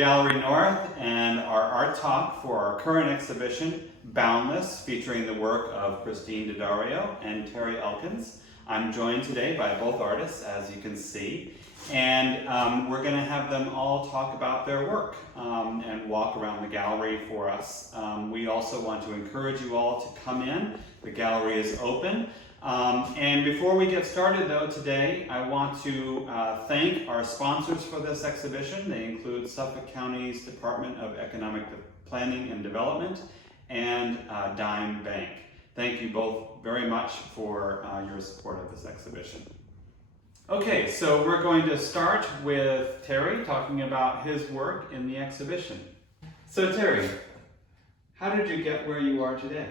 Gallery North and our art talk for our current exhibition, Boundless, featuring the work of Christine D'Addario and Terry Elkins. I'm joined today by both artists, as you can see, and we're going to have them all talk about their work and walk around the gallery for us. We also want to encourage you all to come in. The gallery is open. And before we get started though today, I want to thank our sponsors for this exhibition. They include Suffolk County's Department of Economic Planning and Development and Dime Bank. Thank you both very much for your support of this exhibition. Okay, so we're going to start with Terry talking about his work in the exhibition. So Terry, how did you get where you are today?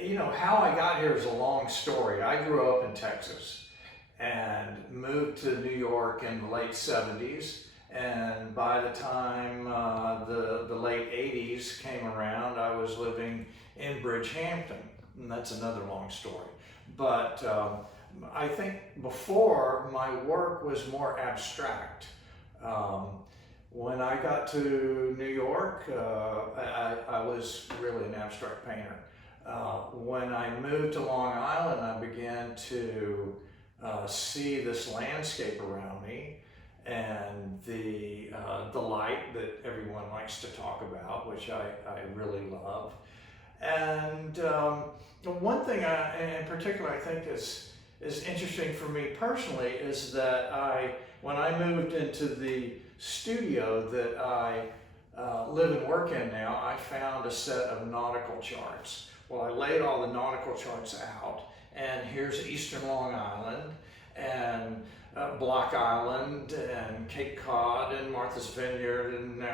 You know, how I got here is a long story. I grew up in Texas and moved to New York in the late 70s. And by the time the late 80s came around, I was living in Bridgehampton. And that's another long story. But I think before, my work was more abstract. When I got to New York, I was really an abstract painter. When I moved to Long Island, I began to see this landscape around me and the light that everyone likes to talk about, which I really love. And one thing in particular I think is interesting for me personally is that when I moved into the studio that I live and work in now, I found a set of nautical charts. Well, I laid all the nautical charts out, and here's Eastern Long Island, and Block Island, and Cape Cod, and Martha's Vineyard, and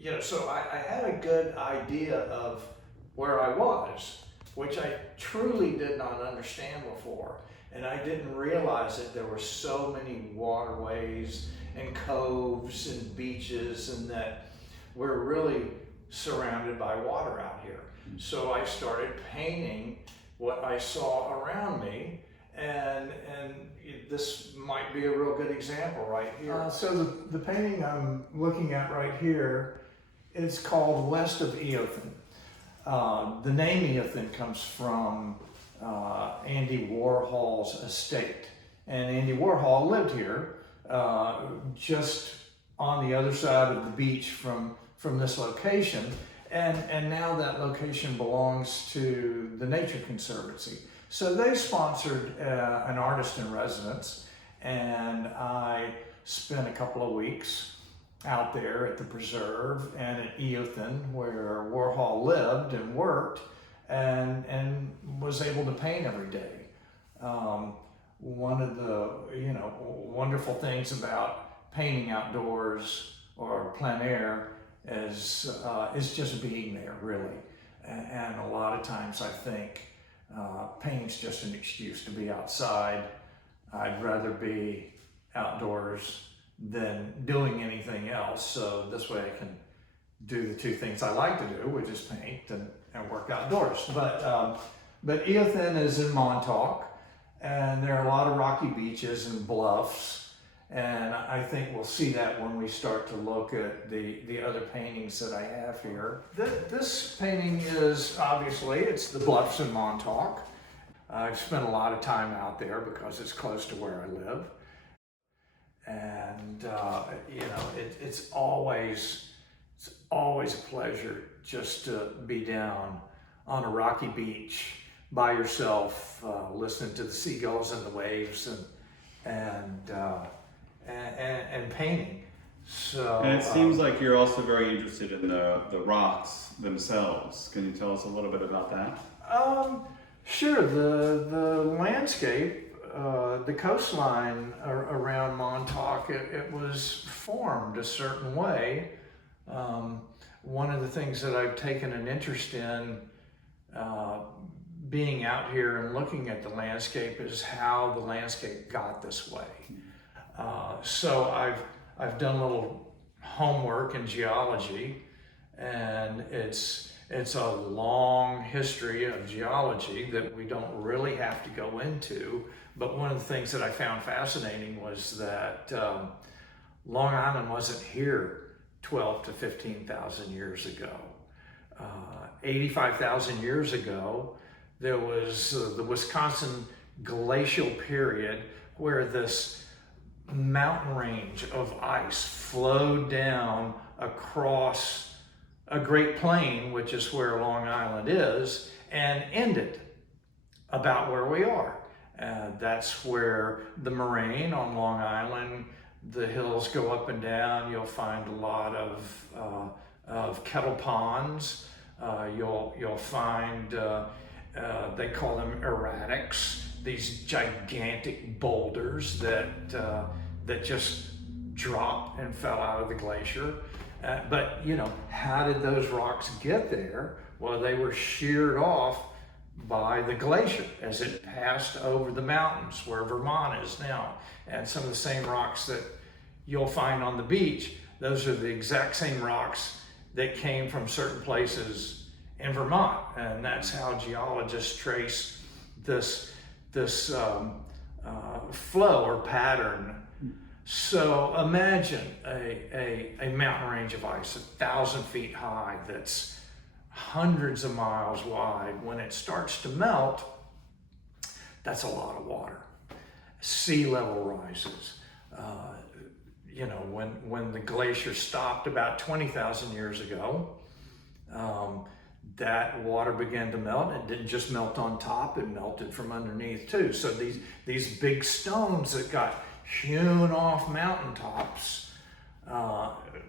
you know, so I had a good idea of where I was, which I truly did not understand before, and I didn't realize that there were so many waterways and coves and beaches, and that we're really surrounded by water out here. So I started painting what I saw around me, and this might be a real good example right here. So the painting I'm looking at right here is called West of Eothen. The name Eothen comes from Andy Warhol's estate, and Andy Warhol lived here just on the other side of the beach from this location. And now that location belongs to the Nature Conservancy. So they sponsored an artist in residence, and I spent a couple of weeks out there at the preserve and at Eothen, where Warhol lived and worked, and was able to paint every day. One of the wonderful things about painting outdoors or plein air is just being there, really. And a lot of times I think painting's just an excuse to be outside. I'd rather be outdoors than doing anything else. So this way I can do the two things I like to do, which is paint and work outdoors. But Eothen is in Montauk, and there are a lot of rocky beaches and bluffs. And I think we'll see that when we start to look at the other paintings that I have here. This painting is, obviously, it's the bluffs in Montauk. I've spent a lot of time out there because it's close to where I live. And, it's always a pleasure just to be down on a rocky beach by yourself, listening to the seagulls and the waves and painting. So, and it seems like you're also very interested in the rocks themselves. Can you tell us a little bit about that? Sure. The landscape, the coastline around Montauk, it was formed a certain way. One of the things that I've taken an interest in being out here and looking at the landscape is how the landscape got this way. So I've done a little homework in geology, and it's a long history of geology that we don't really have to go into. But one of the things that I found fascinating was that Long Island wasn't here 12 to 15,000 years ago. 85,000 years ago, there was the Wisconsin glacial period where this mountain range of ice flowed down across a great plain, which is where Long Island is, and ended about where we are. That's where the moraine on Long Island, the hills go up and down. You'll find a lot of kettle ponds. You'll find, they call them erratics, these gigantic boulders that just dropped and fell out of the glacier. But you know, how did those rocks get there? Well, they were sheared off by the glacier as it passed over the mountains where Vermont is now. And some of the same rocks that you'll find on the beach, those are the exact same rocks that came from certain places in Vermont. And that's how geologists trace this flow or pattern. So imagine a mountain range of ice 1,000 feet high that's hundreds of miles wide. When it starts to melt, that's a lot of water. Sea level rises. You know, when the glacier stopped about 20,000 years ago, that water began to melt. It didn't just melt on top, it melted from underneath too. So these big stones that got hewn off mountaintops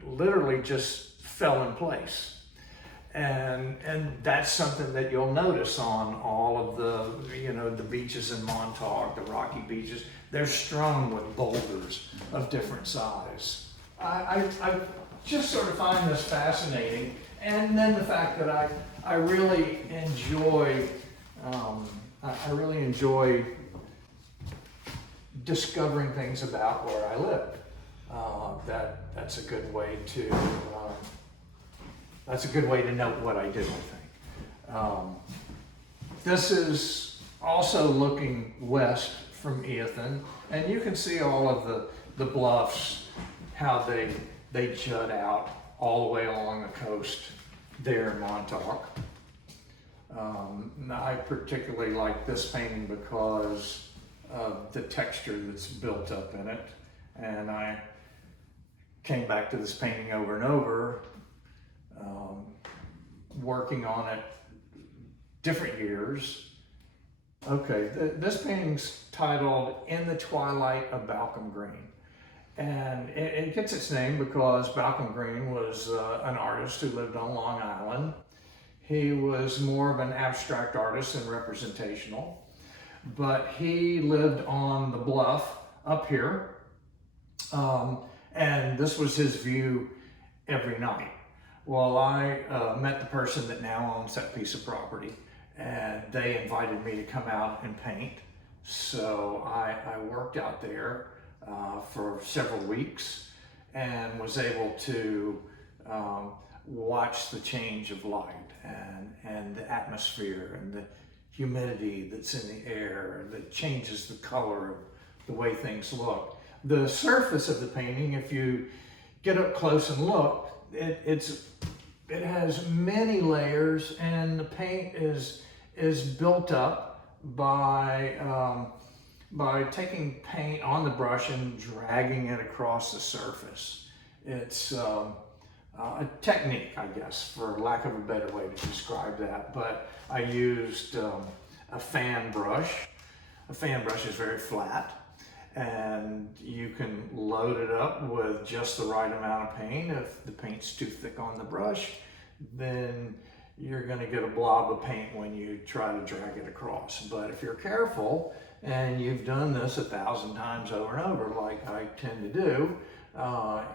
literally just fell in place. And that's something that you'll notice on all of the beaches in Montauk, the rocky beaches. They're strewn with boulders of different size. I just sort of find this fascinating. And then the fact that I really enjoy discovering things about where I live. That's a good way to note what I do, I think. This is also looking west from Eothen, and you can see all of the bluffs, how they jut out all the way along the coast there in Montauk. I particularly like this painting because of the texture that's built up in it, and I came back to this painting over and over, working on it different years. Okay, this painting's titled In the Twilight of Balcom Green. And it gets its name because Balcom Green was an artist who lived on Long Island. He was more of an abstract artist than representational, but he lived on the bluff up here, and this was his view every night. Well, I met the person that now owns that piece of property, and they invited me to come out and paint. So I worked out there for several weeks and was able to watch the change of light and the atmosphere and the humidity that's in the air that changes the color of the way things look. The surface of the painting, if you get up close and look, it has many layers, and the paint is built up by taking paint on the brush and dragging it across the surface. It's a technique, I guess, for lack of a better way to describe that. But I used a fan brush. A fan brush is very flat, and you can load it up with just the right amount of paint. If the paint's too thick on the brush, then you're going to get a blob of paint when you try to drag it across. But if you're careful and you've done this 1,000 times over and over, like I tend to do,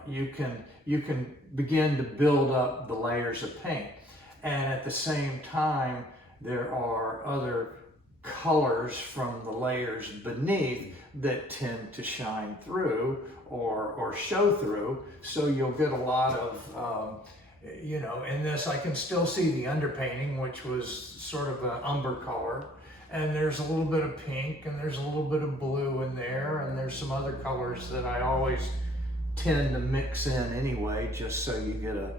you can begin to build up the layers of paint. And at the same time, there are other colors from the layers beneath that tend to shine through or show through. So you'll get a lot of, in this I can still see the underpainting, which was sort of an umber color. And there's a little bit of pink, and there's a little bit of blue in there, and there's some other colors that I always tend to mix in anyway, just so you get a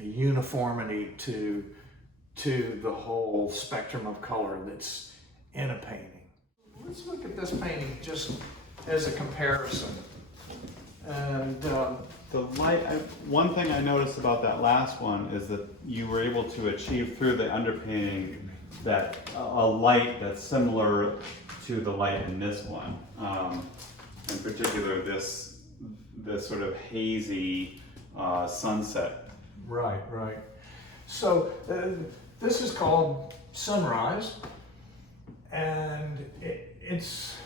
uniformity to the whole spectrum of color that's in a painting. Let's look at this painting just as a comparison. And The light, one thing I noticed about that last one is that you were able to achieve through the underpainting that a light that's similar to the light in this one. In particular, this sort of hazy sunset. right. So this is called Sunrise, and it's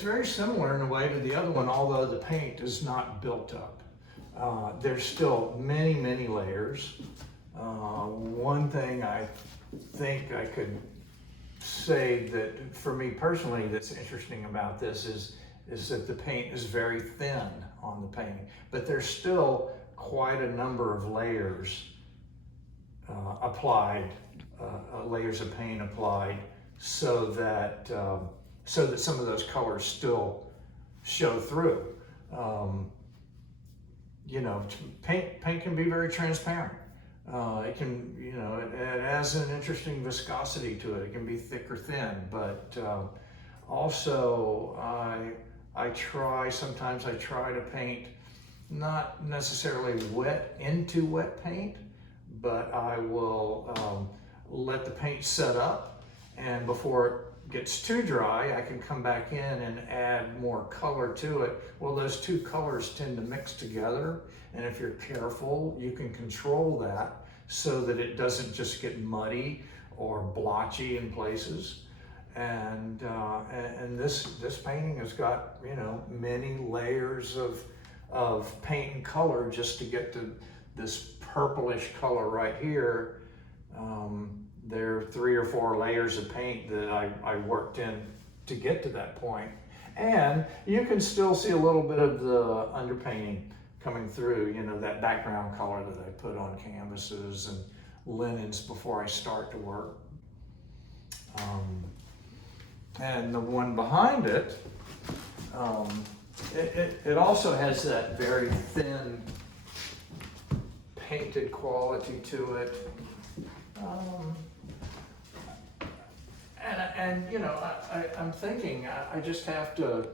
very similar in a way to the other one, although the paint is not built up. There's still many layers. One thing I think I could say that for me personally that's interesting about this is that the paint is very thin on the painting, but there's still quite a number of layers applied, layers of paint applied, so that some of those colors still show through. You know, paint can be very transparent. It can, you know, it has an interesting viscosity to it. It can be thick or thin, but also sometimes I try to paint not necessarily into wet paint, but I will let the paint set up, and before it gets too dry, I can come back in and add more color to it. Well, those two colors tend to mix together, and if you're careful, you can control that so that it doesn't just get muddy or blotchy in places. And this painting has got, you know, many layers of paint and color just to get to this purplish color right here. There are 3 or 4 layers of paint that I worked in to get to that point. And you can still see a little bit of the underpainting coming through, you know, that background color that I put on canvases and linens before I start to work. And the one behind it, it also has that very thin painted quality to it. And you know, I'm thinking I just have to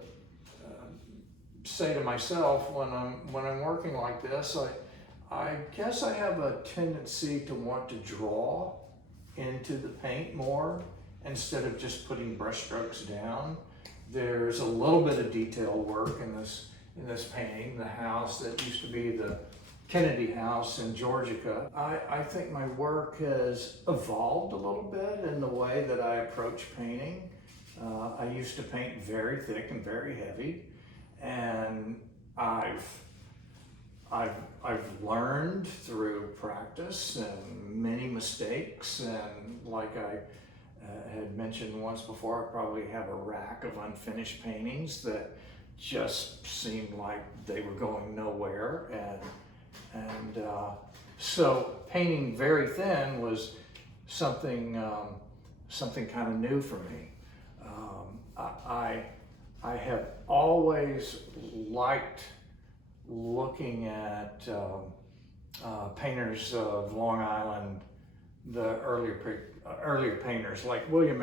say to myself when I'm working like this, I guess I have a tendency to want to draw into the paint more instead of just putting brush strokes down. There's a little bit of detail work in this painting. The house that used to be the Kennedy House in Georgia. I think my work has evolved a little bit in the way that I approach painting. I used to paint very thick and very heavy, and I've learned through practice and many mistakes, and like I had mentioned once before, I probably have a rack of unfinished paintings that just seemed like they were going nowhere, and so painting very thin was something kind of new for me. I have always liked looking at painters of Long Island, the earlier painters like William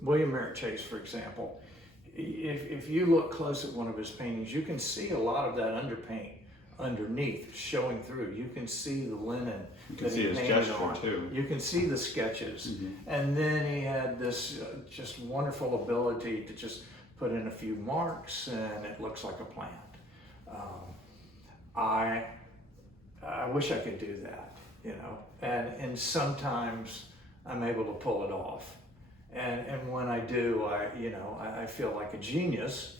Merritt Chase, for example. If you look close at one of his paintings, you can see a lot of that underpaint underneath showing through. You can see the linen. You can see his gesture too. You can see the sketches. Mm-hmm. And then he had this just wonderful ability to just put in a few marks and it looks like a plant. I wish I could do that, you know, and sometimes I'm able to pull it off. And when I do, I feel like a genius.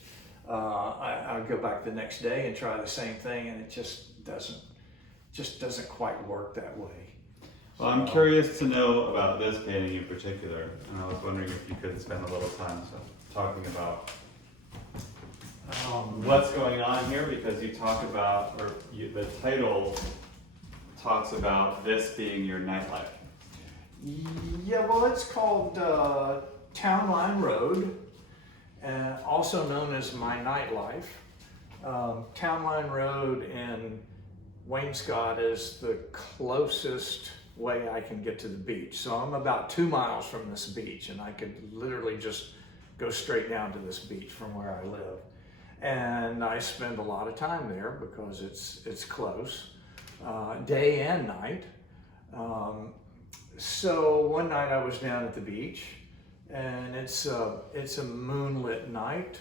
I go back the next day and try the same thing, and it just doesn't quite work that way. Well, I'm curious to know about this painting in particular, and I was wondering if you could spend a little time talking about what's going on here, because you talk about, the title talks about this being your nightlife. Yeah, well, it's called Town Line Road, also known as My Nightlife. Town Line Road in Wainscott is the closest way I can get to the beach. So I'm about 2 miles from this beach, and I could literally just go straight down to this beach from where I live. And I spend a lot of time there because it's close, day and night. So one night I was down at the beach, and it's a moonlit night.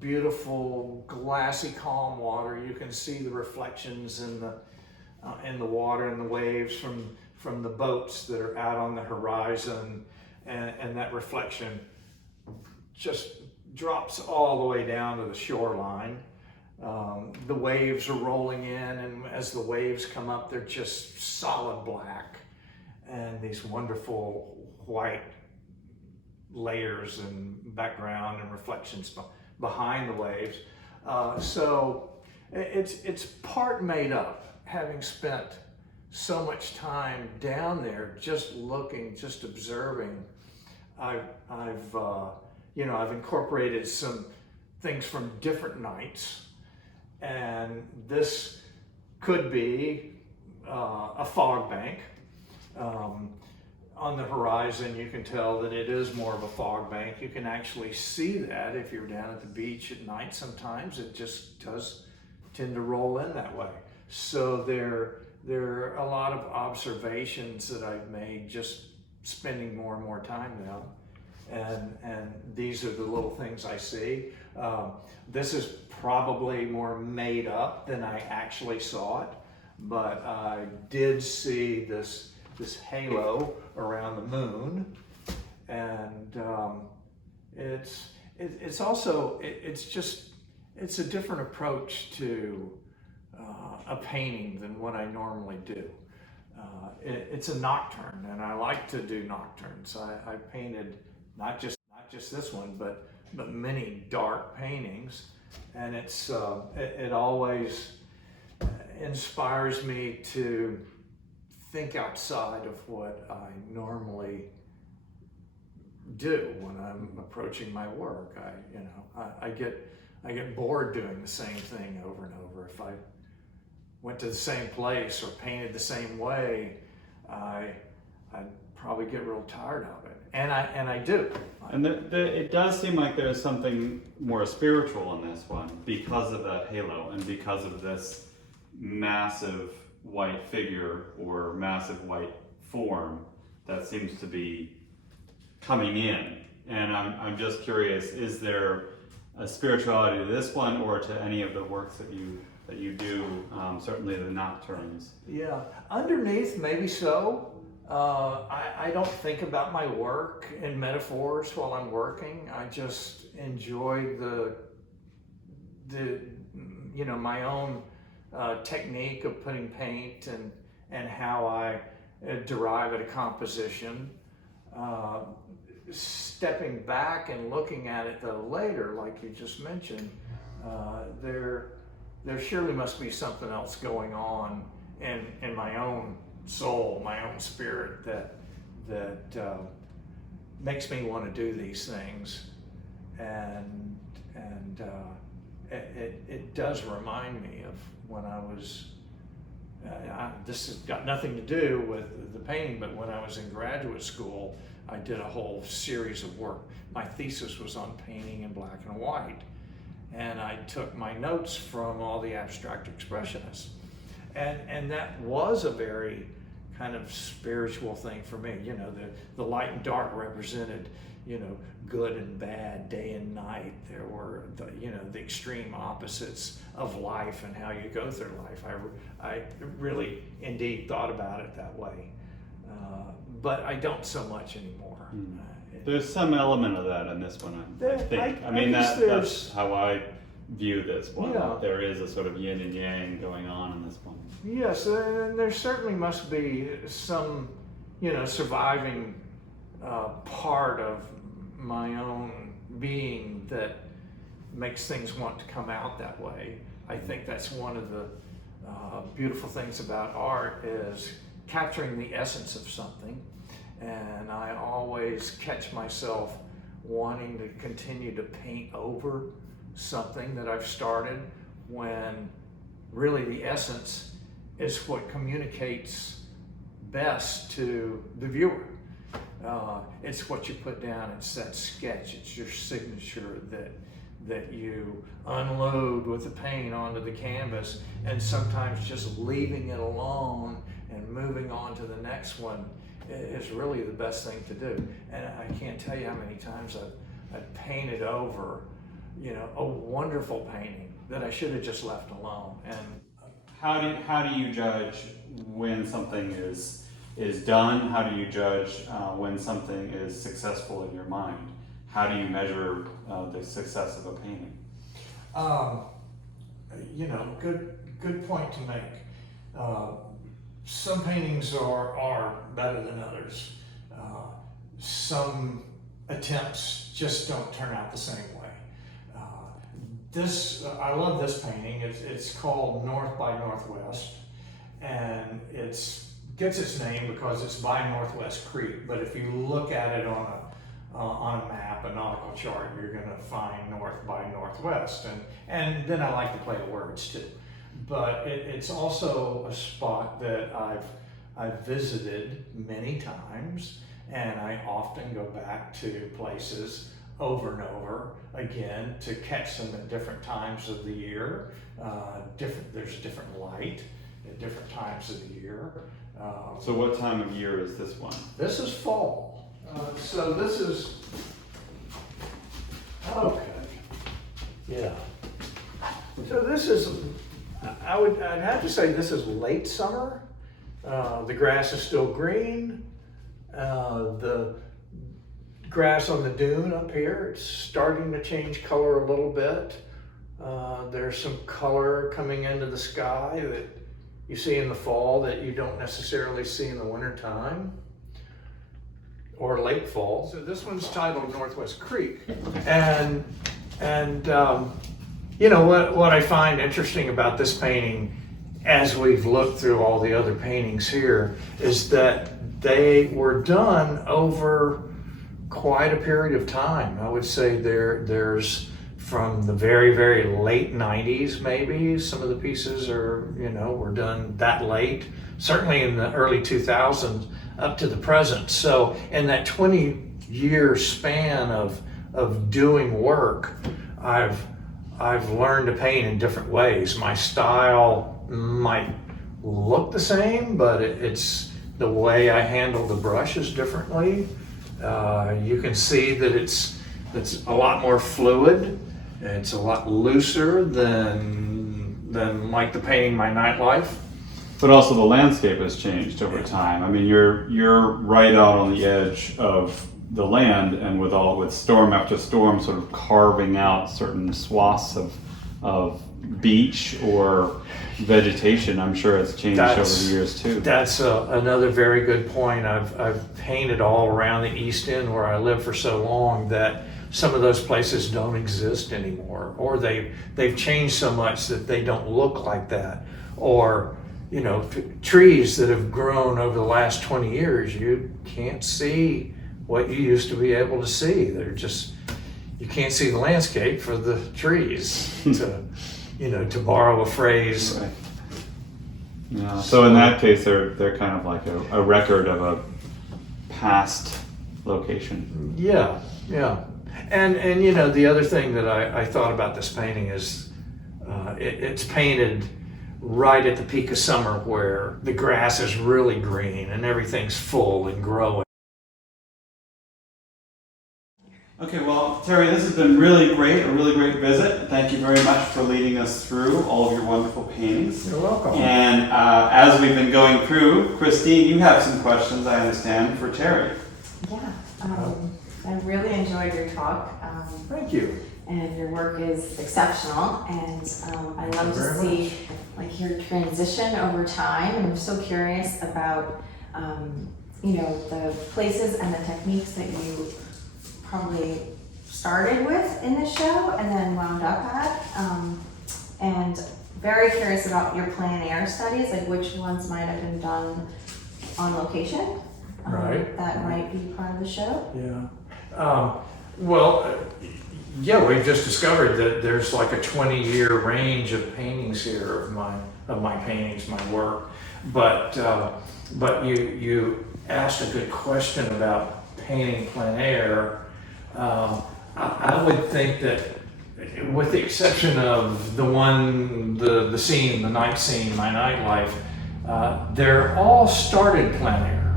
Beautiful, glassy, calm water. You can see the reflections in the water and the waves from the boats that are out on the horizon, and that reflection just drops all the way down to the shoreline. The waves are rolling in, and as the waves come up, they're just solid black, and these wonderful white layers and background and reflections behind the waves. So it's part made up, having spent so much time down there, just looking, just observing. I've incorporated some things from different nights, and this could be a fog bank. On the horizon, you can tell that it is more of a fog bank. You can actually see that if you're down at the beach at night. Sometimes it just does tend to roll in that way. So there are a lot of observations that I've made just spending more and more time down. And these are the little things I see. This is probably more made up than I actually saw it, but I did see this halo around the moon, and it's also it's a different approach to a painting than what I normally do. It's a nocturne, and I like to do nocturnes. I painted not just this one, but many dark paintings, and it always inspires me to think outside of what I normally do when I'm approaching my work. I get bored doing the same thing over and over. If I went to the same place or painted the same way, I'd probably get real tired of it, and I do. And it does seem like there's something more spiritual in this one because of that halo and because of this massive white figure or massive white form that seems to be coming in. And I'm just curious, is there a spirituality to this one or to any of the works that you do, certainly the nocturnes? Yeah, underneath maybe so. I don't think about my work in metaphors while I'm working. I just enjoy my own technique of putting paint and how I derive at a composition. Stepping back and looking at it though later, like you just mentioned, there surely must be something else going on in my own soul, my own spirit that makes me want to do these things, and it does remind me of when I was. This has got nothing to do with the painting, but when I was in graduate school, I did a whole series of work. My thesis was on painting in black and white, and I took my notes from all the abstract expressionists. And that was a very kind of spiritual thing for me. The light and dark represented, good and bad, day and night. There were the extreme opposites of life and how you go through life. I really indeed thought about it that way, but I don't so much anymore. There's some element of that in this one, I think. That's how I view this one. Yeah. There is a sort of yin and yang going on in this one. Yes, and there certainly must be some, surviving part of my own being that makes things want to come out that way. I think that's one of the beautiful things about art is capturing the essence of something, and I always catch myself wanting to continue to paint over something that I've started when really the essence is what communicates best to the viewer. It's what you put down, it's that sketch, it's your signature that you unload with the paint onto the canvas, and sometimes just leaving it alone and moving on to the next one is really the best thing to do. And I can't tell you how many times I've painted over, a wonderful painting that I should have just left alone. And how do you judge when something is done? How do you judge when something is successful in your mind? How do you measure the success of a painting? Good point to make. Some paintings are better than others. Some attempts just don't turn out the same way. I love this painting. It's called North by Northwest, and gets its name because it's by Northwest Creek. But if you look at it on a map, a nautical chart, you're going to find North by Northwest, and then I like to play words too. But it's also a spot that I've visited many times, and I often go back to places over and over again to catch them at different times of the year. There's different light at different times of the year. So what time of year is this one? This is fall. So this is, okay, yeah. So this is, I'd have to say this is late summer. The grass is still green. The grass on the dune up here, it's starting to change color a little bit. There's some color coming into the sky that you see in the fall that you don't necessarily see in the winter time or late fall. So this one's titled Northwest Creek. And what I find interesting about this painting, as we've looked through all the other paintings here, is that they were done over quite a period of time. I would say there's from the very, very late 90s, maybe. Some of the pieces were done that late, certainly in the early 2000s up to the present. So in that 20-year span of doing work, I've learned to paint in different ways. My style might look the same, but it's the way I handle the brushes differently. You can see that it's a lot more fluid. It's a lot looser than like the painting My Nightlife. But also the landscape has changed over time. I mean, you're right out on the edge of the land, and with storm after storm, sort of carving out certain swaths of beach or vegetation. I'm sure it's changed over the years too. That's another very good point. I've painted all around the East End where I lived for so long that some of those places don't exist anymore, or they've changed so much that they don't look like that. Or trees that have grown over the last 20 years, you can't see what you used to be able to see. You can't see the landscape for the trees, to borrow a phrase. Right. Yeah. So in that case, they're kind of like a record of a past location. Yeah. And the other thing that I thought about this painting is it's painted right at the peak of summer where the grass is really green and everything's full and growing. Okay, well, Terry, this has been a really great visit. Thank you very much for leading us through all of your wonderful paintings. You're welcome. And as we've been going through, Christine, you have some questions, I understand, for Terry. Yeah, I really enjoyed your talk. Thank you. And your work is exceptional, and I love to see your transition over time. And I'm so curious about the places and the techniques that you probably started with in the show and then wound up at. And very curious about your Plein Air studies, like which ones might have been done on location. Right. That might be part of the show. Yeah. Well, yeah, we've just discovered that there's like a 20-year range of paintings here of my paintings, my work. But you asked a good question about painting plein air. I would think that, with the exception of the scene, the night scene, my nightlife, they're all started plein air.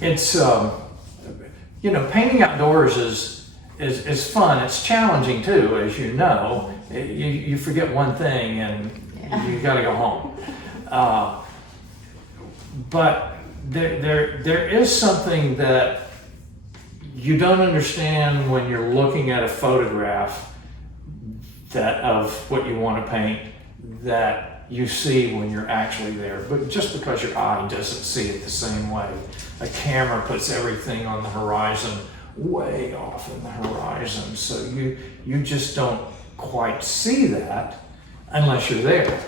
It's painting outdoors is fun. It's challenging too, as you know. You forget one thing and you got to go home. But there is something that you don't understand when you're looking at a photograph of what you want to paint that you see when you're actually there. But just because your eye doesn't see it the same way, a camera puts everything on the horizon way off in the horizon, so you just don't quite see that unless you're there.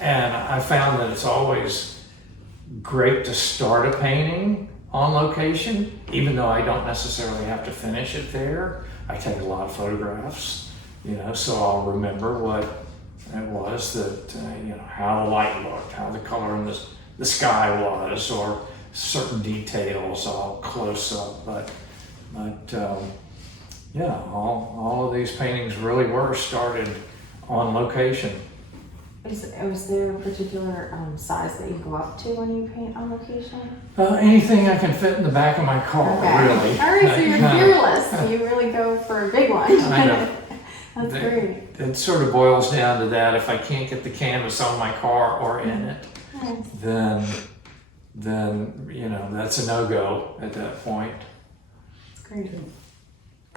And I found that it's always great to start a painting on location, even though I don't necessarily have to finish it there. I take a lot of photographs, so I'll remember what it was that, how the light looked, how the color in the sky was, or certain details I'll close up. But all of these paintings really were started on location. Was there a particular size that you go up to when you paint on location? Anything I can fit in the back of my car, really. All right, so you're fearless. You really go for a big one. I know. That's great. It sort of boils down to that. If I can't get the canvas on my car or in it, then that's a no-go at that point. That's great.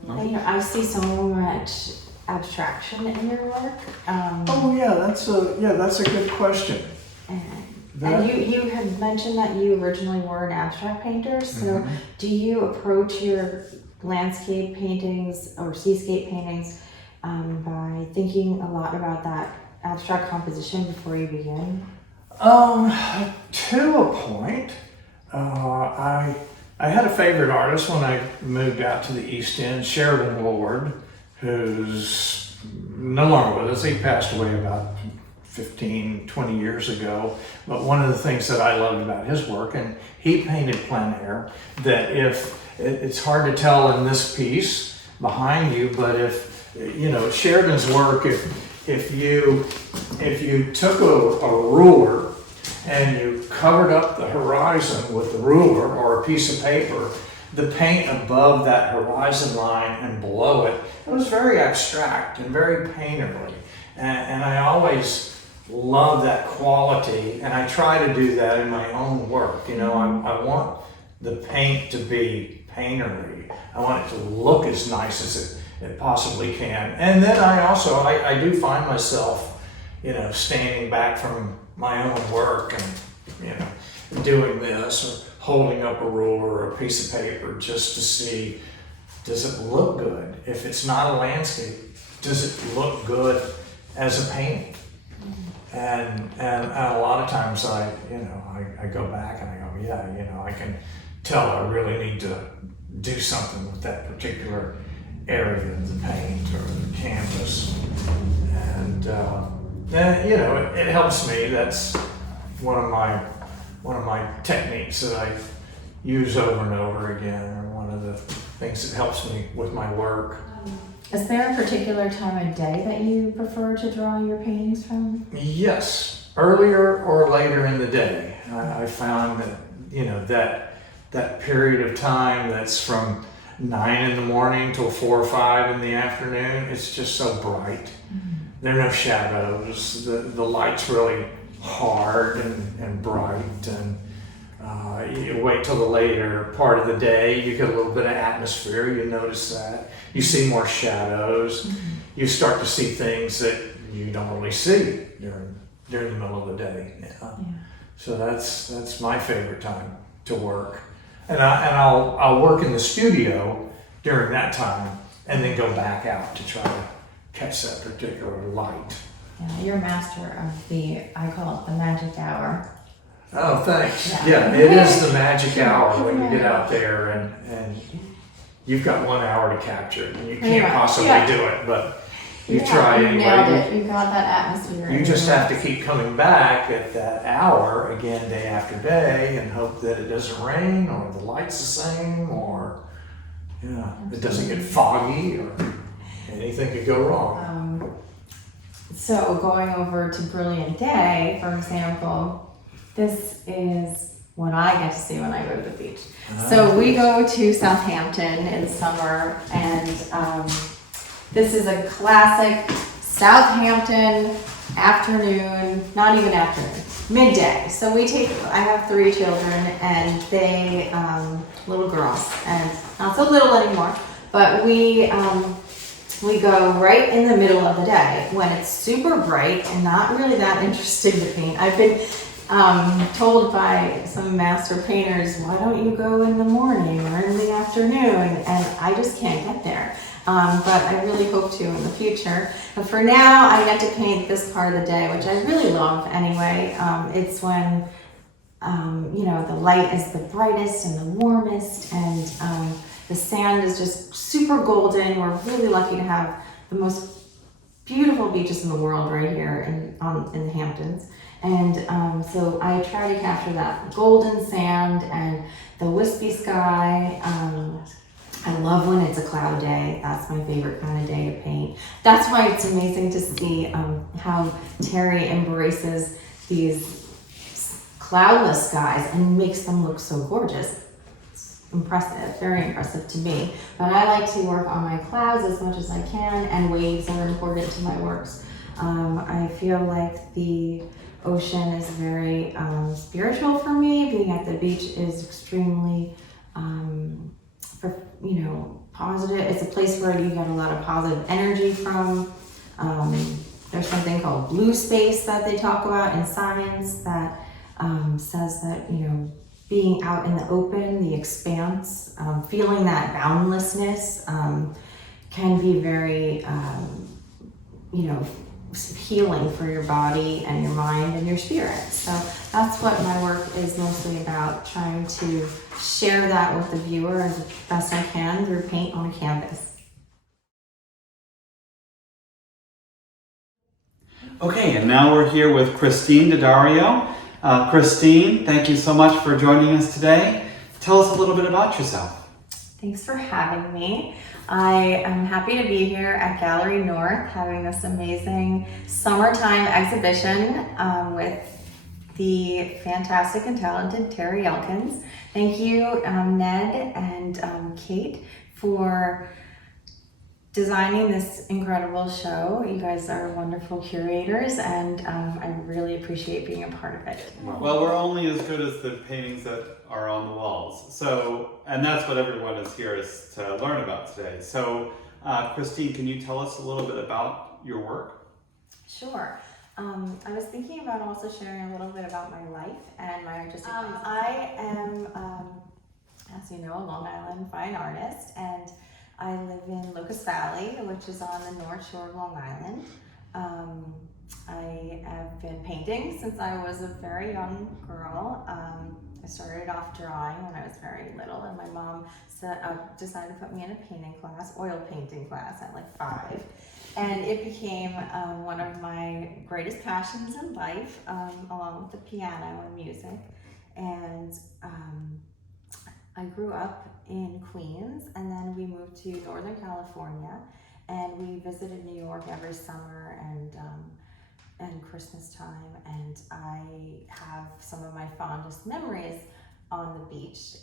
I see so much abstraction in your work. That's a good question. And you had mentioned that you originally were an abstract painter. So do you approach your landscape paintings or seascape paintings by thinking a lot about that abstract composition before you begin? To a point. I had a favorite artist when I moved out to the East End, Sheridan Lord, who's no longer with us. He passed away about 15, 20 years ago. But one of the things that I loved about his work, and he painted plein air, that it's hard to tell in this piece behind you, but if Sheridan's work, if you took a ruler and you covered up the horizon with the ruler or a piece of paper, the paint above that horizon line and below it, it was very abstract and very painterly. And I always love that quality, and I try to do that in my own work. I want the paint to be painterly. I want it to look as nice as it possibly can. And then I do find myself, standing back from my own work and, doing this or holding up a ruler or a piece of paper just to see, does it look good? If it's not a landscape, does it look good as a painting? And a lot of times I go back and I go, I can tell I really need to do something with that particular area of the paint or the canvas. And it helps me. That's one of my techniques that I use over and over again, or one of the things that helps me with my work. Is there a particular time of day that you prefer to draw your paintings from? Yes, earlier or later in the day. I found that that period of time that's from 9 in the morning till 4 or 5 in the afternoon, it's just so bright. There are no shadows. The light's really hard and bright, and you wait till the later part of the day, you get a little bit of atmosphere, you notice that. You see more shadows. You start to see things that you don't really see during the middle of the day. So that's my favorite time to work. And I'll work in the studio during that time and then go back out to try to catch that particular light. Yeah, you're a master of I call it the magic hour. Oh, thanks. Yeah, it is the magic hour when you get out there and you've got 1 hour to capture it, and you Pretty can't much, possibly yeah. do it, but you Yeah, try you anyway. nailed it. You got that atmosphere. You just have to keep coming back at that hour again, day after day, and hope that it doesn't rain, or the light's the same, or it doesn't get foggy, or anything could go wrong. So going over to Brilliant Day, for example, this is what I get to see when I go to the beach. So we go to Southampton in summer, and this is a classic Southampton afternoon, not even afternoon, midday. So I have 3 children, and they, little girls, and not so little anymore, but we go right in the middle of the day when it's super bright and not really that interesting to paint. I've been told by some master painters, why don't you go in the morning or in the afternoon? And I just can't get there. But I really hope to in the future. But for now, I get to paint this part of the day, which I really love anyway. It's when, the light is the brightest and the warmest, and the sand is just super golden. We're really lucky to have the most beautiful beaches in the world right here in the Hamptons. And so I try to capture that golden sand and the wispy sky. I love when it's a cloud day. That's my favorite kind of day to paint. That's why it's amazing to see how Terry embraces these cloudless skies and makes them look so gorgeous. It's impressive, very impressive to me. But I like to work on my clouds as much as I can, and waves are important to my works. I feel like the ocean is very spiritual for me. Being at the beach is extremely positive. It's a place where you get a lot of positive energy from. There's something called blue space that they talk about in science that says that, being out in the open, the expanse, feeling that boundlessness can be very, healing for your body and your mind and your spirit. So that's what my work is mostly about, trying to share that with the viewer as best I can through paint on a canvas. Okay, and now we're here with Christine D'Addario. Christine, thank you so much for joining us today. Tell us a little bit about yourself. Thanks for having me. I am happy to be here at Gallery North having this amazing summertime exhibition with the fantastic and talented Terry Elkins. Thank you, Ned and Kate, for designing this incredible show. You guys are wonderful curators, and I really appreciate being a part of it. Well, we're only as good as the paintings that are on the walls. So, and that's what everyone is here is to learn about today. So, Christine, can you tell us a little bit about your work? Sure. I was thinking about also sharing a little bit about my life and my artistic process. I am, as you know, a Long Island fine artist, and I live in Locust Valley, which is on the North Shore of Long Island. I have been painting since I was a very young girl. I started off drawing when I was very little, and my mom decided to put me in a painting class, oil painting class at like 5. And it became one of my greatest passions in life, along with the piano and music. And I grew up in Queens, and then we moved to Northern California, and we visited New York every summer and Christmas time, and I have some of my fondest memories on the beach,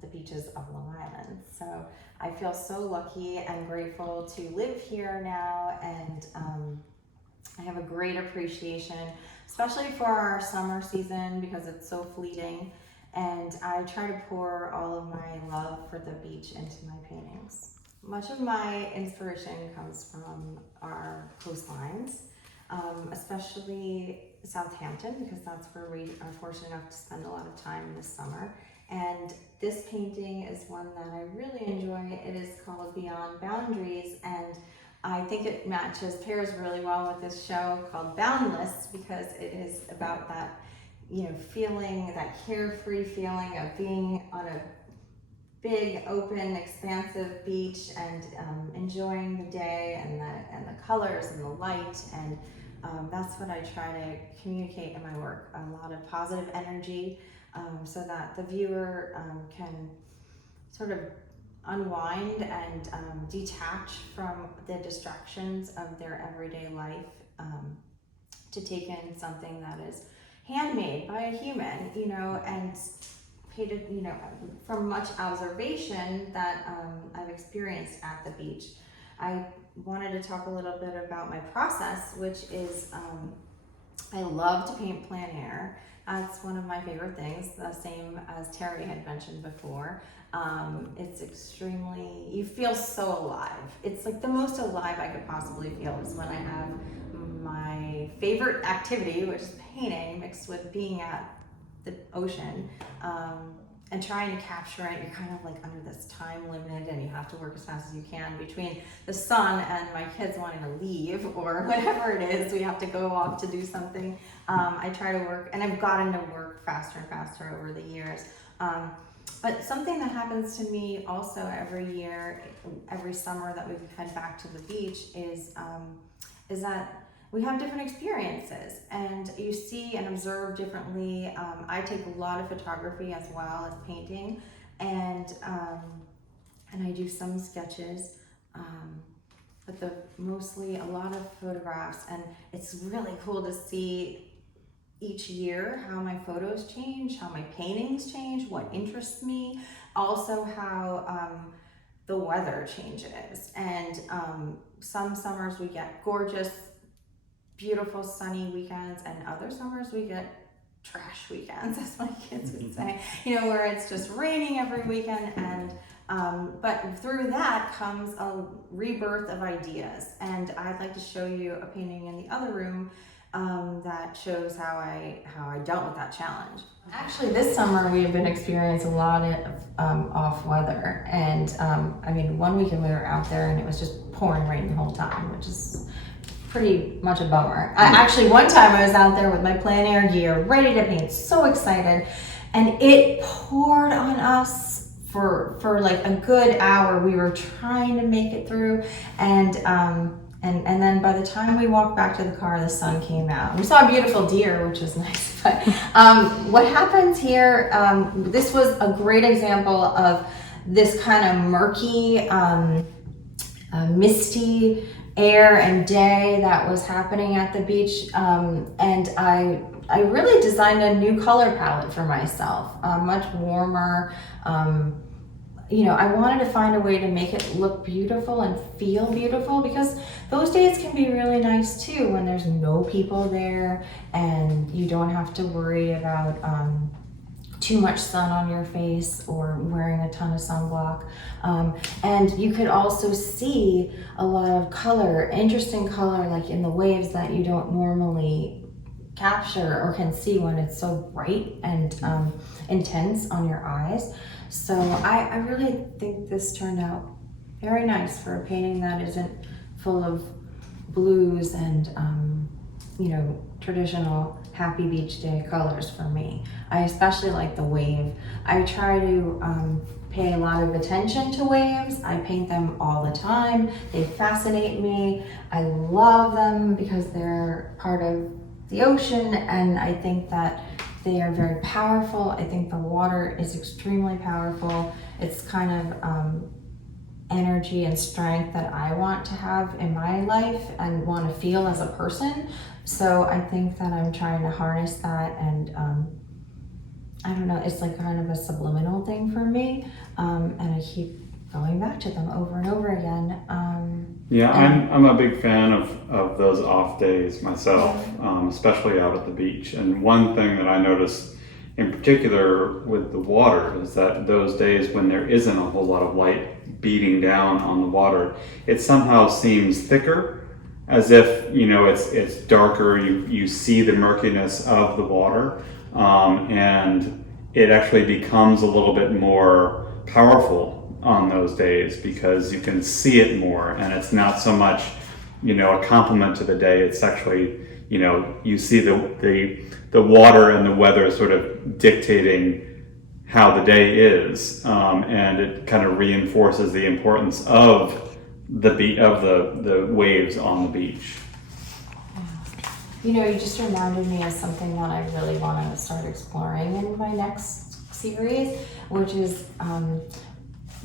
the beaches of Long Island. So I feel so lucky and grateful to live here now, and I have a great appreciation, especially for our summer season, because it's so fleeting. And I try to pour all of my love for the beach into my paintings. Much of my inspiration comes from our coastlines, especially Southampton, because that's where we are fortunate enough to spend a lot of time this summer. And this painting is one that I really enjoy. It is called Beyond Boundaries, and I think it pairs really well with this show called Boundless, because it is about that feeling, that carefree feeling of being on a big, open, expansive beach and enjoying the day and the colors and the light, and that's what I try to communicate in my work. A lot of positive energy, so that the viewer can sort of unwind and detach from the distractions of their everyday life, to take in something that is handmade by a human, and painted, from much observation that I've experienced at the beach. I wanted to talk a little bit about my process, which is I love to paint plein air. That's one of my favorite things, the same as Terry had mentioned before. It's extremely, you feel so alive. It's like the most alive I could possibly feel is when I have my favorite activity, which is painting, mixed with being at the ocean, and trying to capture it. You're kind of like under this time limit and you have to work as fast as you can between the sun and my kids wanting to leave or whatever it is. We have to go off to do something. I try to work, and I've gotten to work faster and faster over the years. But something that happens to me also every year, every summer that we head back to the beach is that we have different experiences, and you see and observe differently. I take a lot of photography as well as painting, and I do some sketches, but mostly a lot of photographs, and it's really cool to see each year how my photos change, how my paintings change, what interests me, also how the weather changes. And some summers we get gorgeous, beautiful sunny weekends, and other summers we get trash weekends, as my kids would say, where it's just raining every weekend. And but through that comes a rebirth of ideas, and I'd like to show you a painting in the other room that shows how I dealt with that challenge. Actually, this summer we've been experiencing a lot of off weather, and one weekend we were out there and it was just pouring rain the whole time, which is pretty much a bummer. Actually, one time I was out there with my plein air gear, ready to paint, so excited, and it poured on us for like a good hour. We were trying to make it through, and then by the time we walked back to the car, the sun came out. We saw a beautiful deer, which was nice. But what happens here, this was a great example of this kind of murky, misty air and day that was happening at the beach, and I really designed a new color palette for myself, much warmer. I wanted to find a way to make it look beautiful and feel beautiful, because those days can be really nice too, when there's no people there and you don't have to worry about too much sun on your face or wearing a ton of sunblock. And you could also see a lot of color, interesting color, like in the waves that you don't normally capture or can see when it's so bright and intense on your eyes. So I really think this turned out very nice for a painting that isn't full of blues and traditional happy beach day colors for me. I especially like the wave. I try to pay a lot of attention to waves. I paint them all the time. They fascinate me. I love them because they're part of the ocean, and I think that they are very powerful. I think the water is extremely powerful. It's kind of energy and strength that I want to have in my life and want to feel as a person. So I think that I'm trying to harness that, and I don't know, it's like kind of a subliminal thing for me, and I keep going back to them over and over again. I'm a big fan of those off days myself, especially out at the beach. And one thing that I noticed in particular with the water is that those days when there isn't a whole lot of light beating down on the water, it somehow seems thicker, as if it's darker. You see the murkiness of the water, and it actually becomes a little bit more powerful on those days because you can see it more, and it's not so much a compliment to the day. It's actually you see the water and the weather sort of dictating how the day is, and it kind of reinforces the importance of the waves on the beach. You know, you just reminded me of something that I really want to start exploring in my next series, which is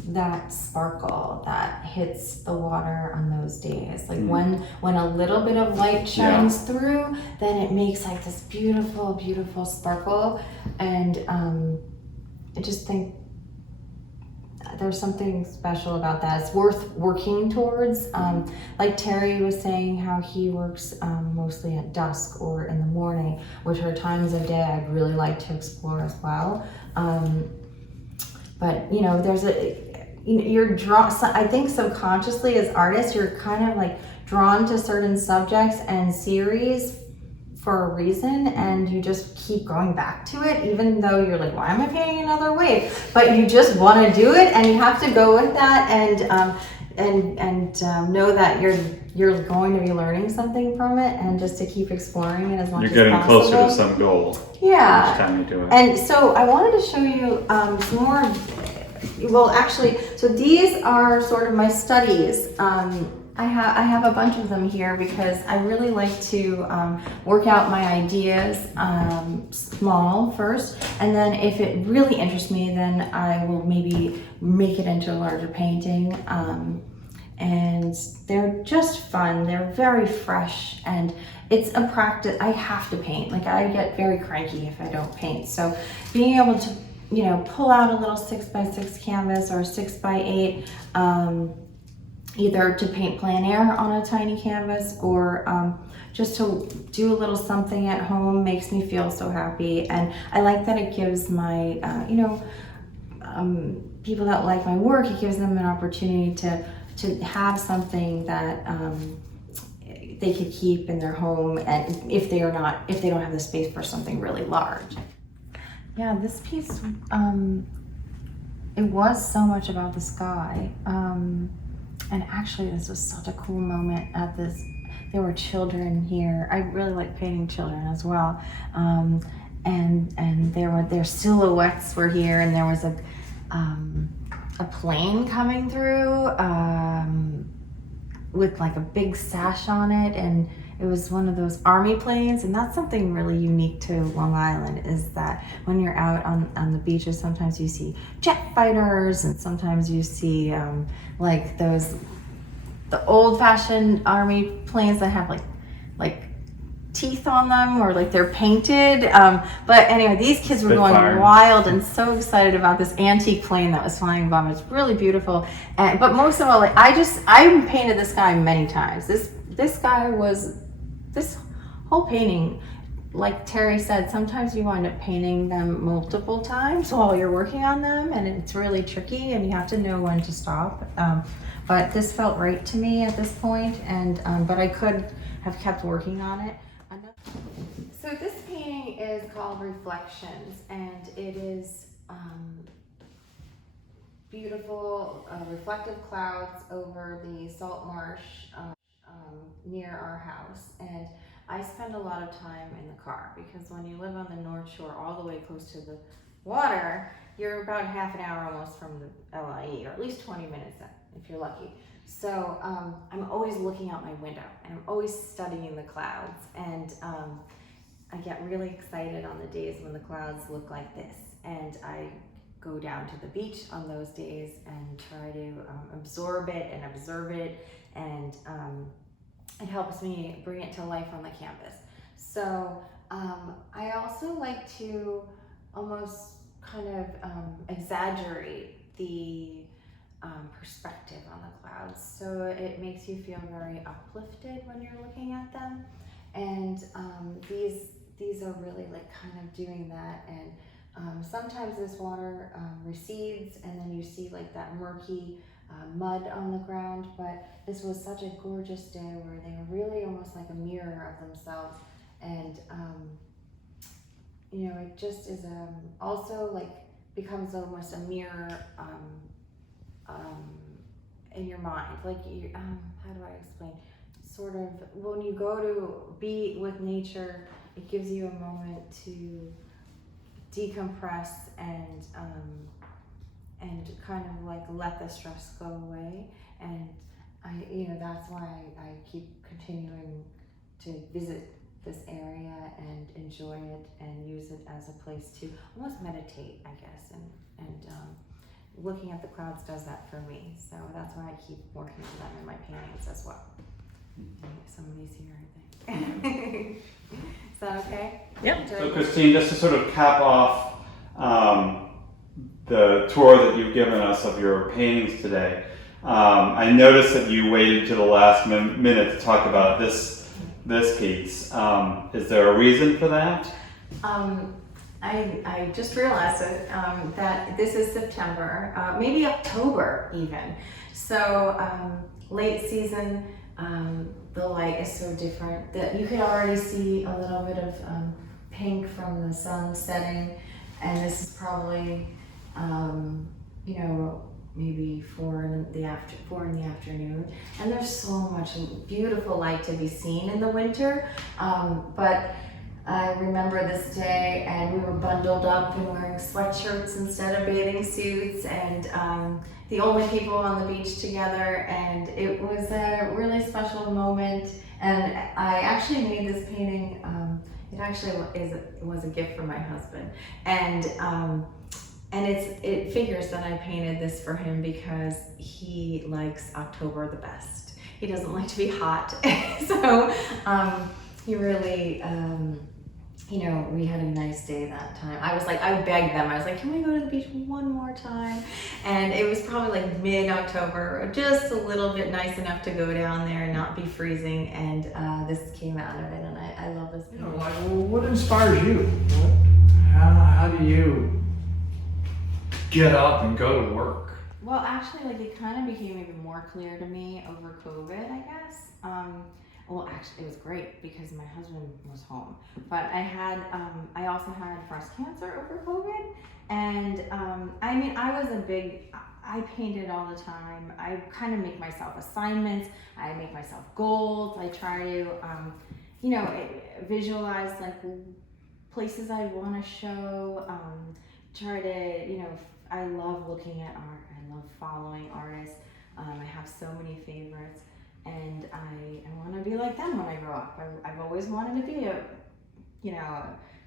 that sparkle that hits the water on those days. Like when a little bit of light shines through, then it makes like this beautiful, beautiful sparkle. And I just think there's something special about that. It's worth working towards. Like Terry was saying, how he works mostly at dusk or in the morning, which are times of day I'd really like to explore as well. But you know, you're drawn. I think subconsciously as artists, you're kind of like drawn to certain subjects and series for a reason, and you just keep going back to it, even though you're like, why am I painting another wave? But you just want to do it, and you have to go with that, and know that you're going to be learning something from it, and just to keep exploring it as much as possible. You're getting closer to some goal. Yeah. Each time you do it. And so I wanted to show you some more. Well, actually, so these are sort of my studies. I have a bunch of them here because I really like to work out my ideas small first, and then if it really interests me, then I will maybe make it into a larger painting. And they're just fun. They're very fresh, and it's a practice. I have to paint. Like, I get very cranky if I don't paint. So being able to, you know, pull out a little 6x6 canvas or 6x8, either to paint plein air on a tiny canvas or just to do a little something at home makes me feel so happy. And I like that it gives my, people that like my work, it gives them an opportunity to have something that they could keep in their home, and if they don't have the space for something really large. Yeah, this piece, it was so much about the sky. And actually, this was such a cool moment at this. There were children here. I really like painting children as well. And their silhouettes were here, and there was a plane coming through with like a big sash on it, and it was one of those army planes. And that's something really unique to Long Island, is that when you're out on the beaches, sometimes you see jet fighters, and sometimes you see like the old-fashioned army planes that have like teeth on them, or like they're painted. But anyway, these kids were going wild and so excited about this antique plane that was flying above. It's really beautiful. But most of all, like I painted this guy many times. This whole painting, like Terry said, sometimes you wind up painting them multiple times while you're working on them, and it's really tricky, and you have to know when to stop. But this felt right to me at this point, and but I could have kept working on it. So this painting is called Reflections, and it is beautiful reflective clouds over the salt marsh near our house. And I spend a lot of time in the car, because when you live on the North Shore all the way close to the water, you're about half an hour almost from the LIE, or at least 20 minutes if you're lucky. So I'm always looking out my window, and I'm always studying the clouds, and I get really excited on the days when the clouds look like this, and I go down to the beach on those days and try to absorb it and observe it, and it helps me bring it to life on the canvas. So I also like to almost kind of exaggerate the perspective on the clouds, so it makes you feel very uplifted when you're looking at them. And these are really like kind of doing that. And sometimes this water recedes, and then you see like that murky mud on the ground. But this was such a gorgeous day where they were really almost like a mirror of themselves. And you know, it just is also like becomes almost a mirror in your mind. Like you, how do I explain? Sort of when you go to be with nature, it gives you a moment to decompress and kind of like let the stress go away. And that's why I keep continuing to visit this area and enjoy it and use it as a place to almost meditate, I guess, and looking at the clouds does that for me. So that's why I keep working on them in my paintings as well. Somebody's here, I think. Is that okay? Yep. So Christine, just to sort of cap off the tour that you've given us of your paintings today, I noticed that you waited to the last minute to talk about this piece. Is there a reason for that? I just realized that this is September, maybe October even. So late season, the light is so different that you could already see a little bit of pink from the sun setting, and this is probably maybe 4 in the afternoon, and there's so much beautiful light to be seen in the winter. But I remember this day, and we were bundled up and wearing sweatshirts instead of bathing suits, and the only people on the beach together, and it was a really special moment. And I actually made this painting. It was a gift from my husband, and it figures that I painted this for him because he likes October the best. He doesn't like to be hot, so he really. We had a nice day that time. I begged them. I was like, can we go to the beach one more time? And it was probably like mid-October, just a little bit nice enough to go down there and not be freezing. And this came out of it, and I love this. What inspires you? How do you get up and go to work? Well, actually, it kind of became even more clear to me over COVID, I guess. Well, actually, it was great because my husband was home, but I also had breast cancer over COVID, and I painted all the time. I kind of make myself assignments. I make myself goals. I try to, visualize places I want to show. Try to, I love looking at art. I love following artists. I have so many favorites. And I want to be like them when I grow up. I've always wanted to be a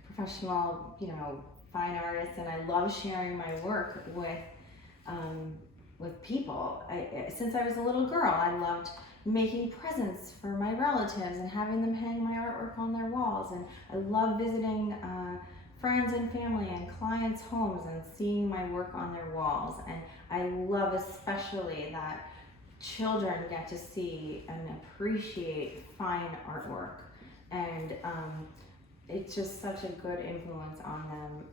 professional, fine artist, and I love sharing my work with people. Since I was a little girl, I loved making presents for my relatives and having them hang my artwork on their walls. And I love visiting friends and family and clients' homes and seeing my work on their walls. And I love especially that children get to see and appreciate fine artwork, and it's just such a good influence on them,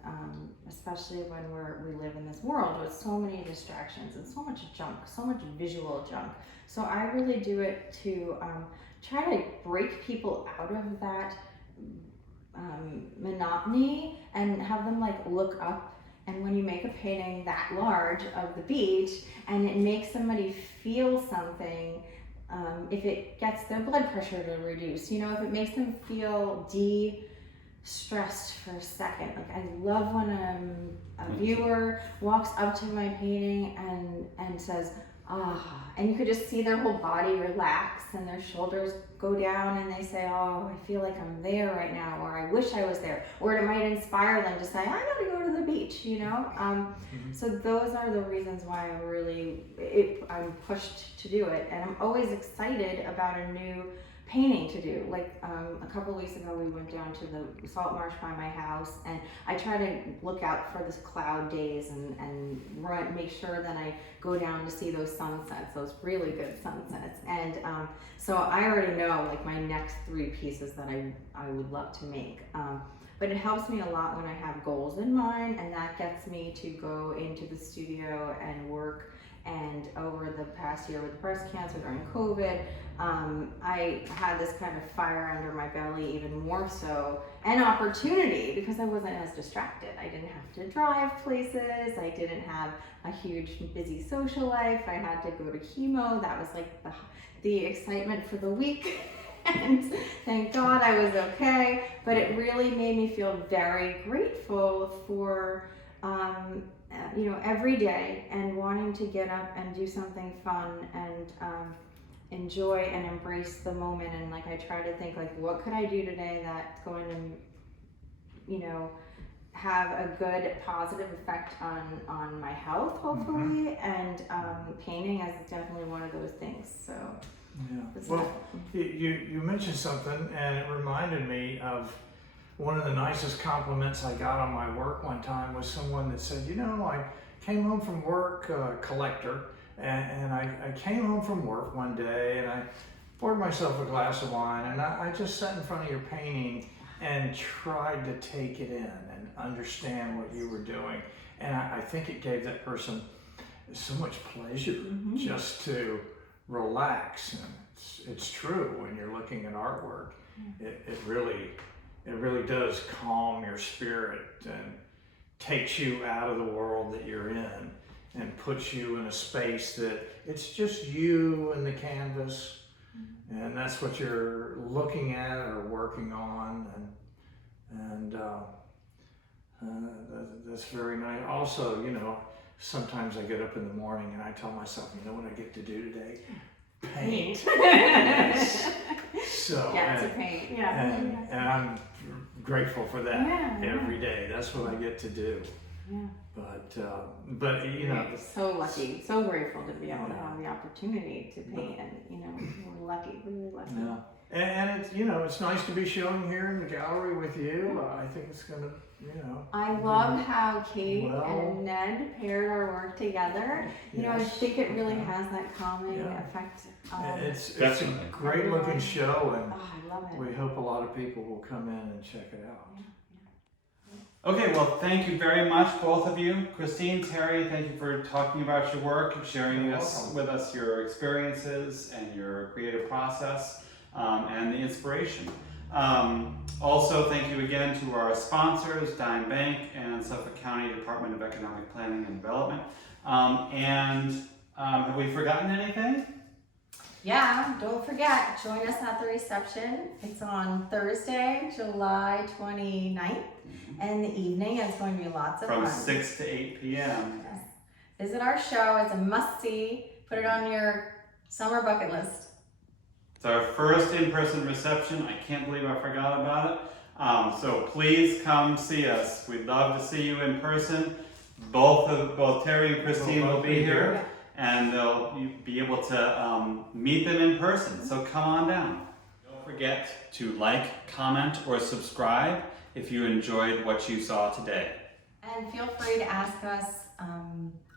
especially when we live in this world with so many distractions and so much junk, so much visual junk. So I really do it to try to break people out of that monotony and have them look up. And when you make a painting that large of the beach and it makes somebody feel something, if it gets their blood pressure to reduce, if it makes them feel de-stressed for a second. I love when a viewer walks up to my painting and says, ah, and you could just see their whole body relax and their shoulders go down and they say, oh, I feel like I'm there right now, or I wish I was there, or it might inspire them to say, I gotta go to the beach, So those are the reasons why I'm pushed to do it, and I'm always excited about a new painting to do. A couple of weeks ago, we went down to the salt marsh by my house, and I try to look out for this cloud days and make sure that I go down to see those sunsets, those really good sunsets. And so I already know my next 3 pieces that I would love to make. But it helps me a lot when I have goals in mind, and that gets me to go into the studio and work. And over the past year with breast cancer during COVID, I had this kind of fire under my belly, even more so, and opportunity, because I wasn't as distracted. I didn't have to drive places. I didn't have a huge busy social life. I had to go to chemo. That was the excitement for the week. and thank God I was okay. But it really made me feel very grateful for, every day and wanting to get up and do something fun and enjoy and embrace the moment. And like, I try to think like, what could I do today that's going to, have a good positive effect on my health, hopefully. And painting is definitely one of those things. So Yeah. Well, you mentioned something, and it reminded me of one of the nicest compliments I got on my work one time was someone that said, I came home from work, collector, and I came home from work one day and I poured myself a glass of wine and I just sat in front of your painting and tried to take it in and understand what you were doing. And I think it gave that person so much pleasure just to relax. And it's true when you're looking at artwork, it really does calm your spirit and takes you out of the world that you're in and puts you in a space that it's just you and the canvas, and that's what you're looking at or working on, and that's very nice. Also, sometimes I get up in the morning and I tell myself, what I get to do today? Paint. Yes. So to paint. And I'm grateful for that every day. That's what I get to do. Yeah. But so lucky, so grateful to be able to have the opportunity to paint, and we're lucky, really lucky. Yeah. And it's it's nice to be showing here in the gallery with you. I think it's gonna I love how Kate and Ned paired our work together. I think it really has that calming effect. It's a great looking show, and I love it. we hope a lot of people will come in and check it out. Okay, well, thank you very much, both of you. Christine, Terry, thank you for talking about your work, sharing with us your experiences and your creative process and the inspiration. Also, thank you again to our sponsors, Dime Bank and Suffolk County Department of Economic Planning and Development. Have we forgotten anything? Yeah, don't forget, join us at the reception. It's on Thursday, July 29th. And in the evening, it's going to be lots of fun. From 6 to 8 p.m. Yes. Visit our show. It's a must-see. Put it on your summer bucket list. It's our first in-person reception. I can't believe I forgot about it. So please come see us. We'd love to see you in person. Both Terry and Christine will be here, and they'll be able to meet them in person. So come on down. Don't forget to like, comment, or subscribe if you enjoyed what you saw today. And feel free to ask us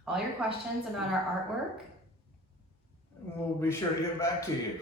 all your questions about our artwork. We'll be sure to get back to you.